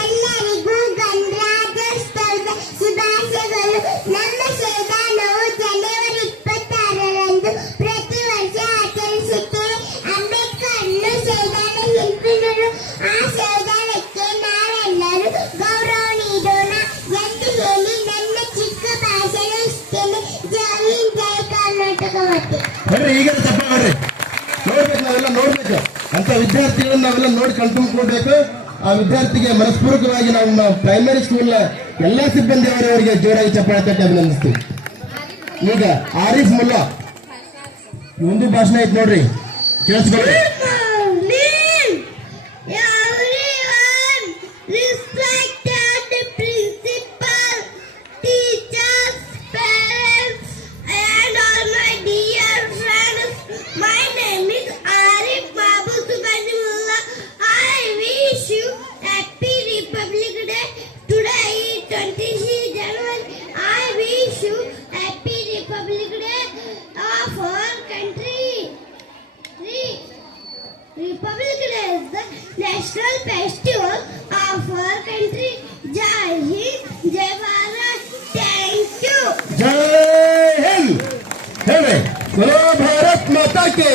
ಎಲ್ಲರಿಗೂ ಗಣರಾಜ್ಯೋತ್ಸವದ ಶುಭಾಶಯಗಳು. ನಮ್ಮ ಸಂವಿಧಾನವು ಜನವರಿ 26ರಂದು ಪ್ರತಿ ವರ್ಷ ಆಚರಿಸುತ್ತೇವೆ. ಅಂಬೇಡ್ಕರ್ನು ಸಂವಿಧಾನ ಶಿಲ್ಪಿಗಳು. ಆ ಸಂವಿಧಾನಕ್ಕೆ ನಾವೆಲ್ಲರೂ ಗೌರವ ನೀಡೋಣ ಎಂದು ಹೇಳಿ ನನ್ನ ಚಿಕ್ಕ ಭಾಷಣ ಇಷ್ಟೇನೆ. ಜೈ ಹಿಂದ್, ಜೈ ಕರ್ನಾಟಕ. ಮತ್ತೆ ಈಗ ನೋಡ್ಬೇಕು, ನಾವೆಲ್ಲ ನೋಡ್ಬೇಕು ಅಂತ ವಿದ್ಯಾರ್ಥಿಗಳನ್ನ ನಾವೆಲ್ಲ ನೋಡಿ ಕಣ್ತುಂಬಿಕೊಳ್ಬೇಕು. ಆ ವಿದ್ಯಾರ್ಥಿಗೆ ಮನಸ್ಪೂರ್ವಕವಾಗಿ ನಾವು ಪ್ರೈಮರಿ ಸ್ಕೂಲ್ನ ಎಲ್ಲಾ ಸಿಬ್ಬಂದಿ ಅವರವರಿಗೆ ಜೋರಾಗಿ ಚಪ್ಪಾಳೆ ತಟ್ಟಿ ಅಭಿನಂದಿಸ್ತೀವಿ. ಈಗ ಆರಿಫ್ ಮುಲ್ಲಾ ಒಂದು ಭಾಷಣ ಐತೆ ನೋಡ್ರಿ, ಕೇಳಿಸ್ಕೊಳ್ಳಿ. Republic Day is the national festival of our country. Jai Hind, Jai Bharat. Thank you. ಜೈ ಹಿಂದ್ ಹೇಳಿ, ಬಲೋ ಭಾರತ್ ಮಾತಾ ಕಿ.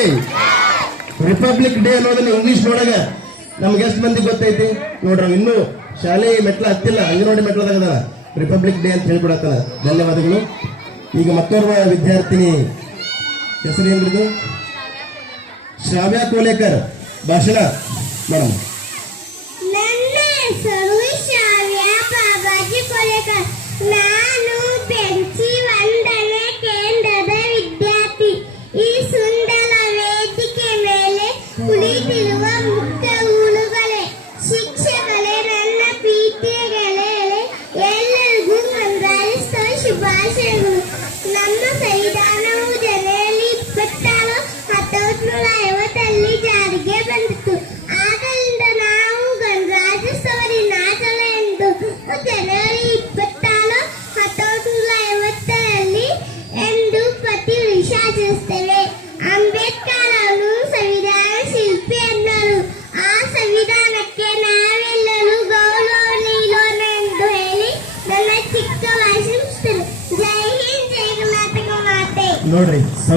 ರಿಪಬ್ಲಿಕ್ ಡೇ ಅನ್ನೋದನ್ನ ಇಂಗ್ಲಿಷ್ ನೋಡಾಗ ನಮ್ಗೆ ಎಷ್ಟು ಮಂದಿ ಗೊತ್ತೈತಿ ನೋಡ್ರಿ. ಇನ್ನೂ ಶಾಲೆ ಮೆಟ್ಲ ಹತ್ತಿಲ್ಲ, ಅಂಗನವಾಡಿ ಮೆಟ್ಲದಾಗ ರಿಪಬ್ಲಿಕ್ ಡೇ ಅಂತ ಹೇಳ್ಬಿಡತ್ತಾರ. ಧನ್ಯವಾದಗಳು. ಈಗ ಮತ್ತೋರ್ವ ವಿದ್ಯಾರ್ಥಿನಿ ಹೆಸರು ಏನ್ರಿದು? ಶ್ರಾವ್ಯ ಕೋಲೇಕರ್ ಭಾಷಣ ಮೇಡಮ್. ನನ್ನ ಹೆಸರು ಶ್ರಾವ್ಯ ಬಾಬಾಜಿ ಕೋಲೇಕರ್.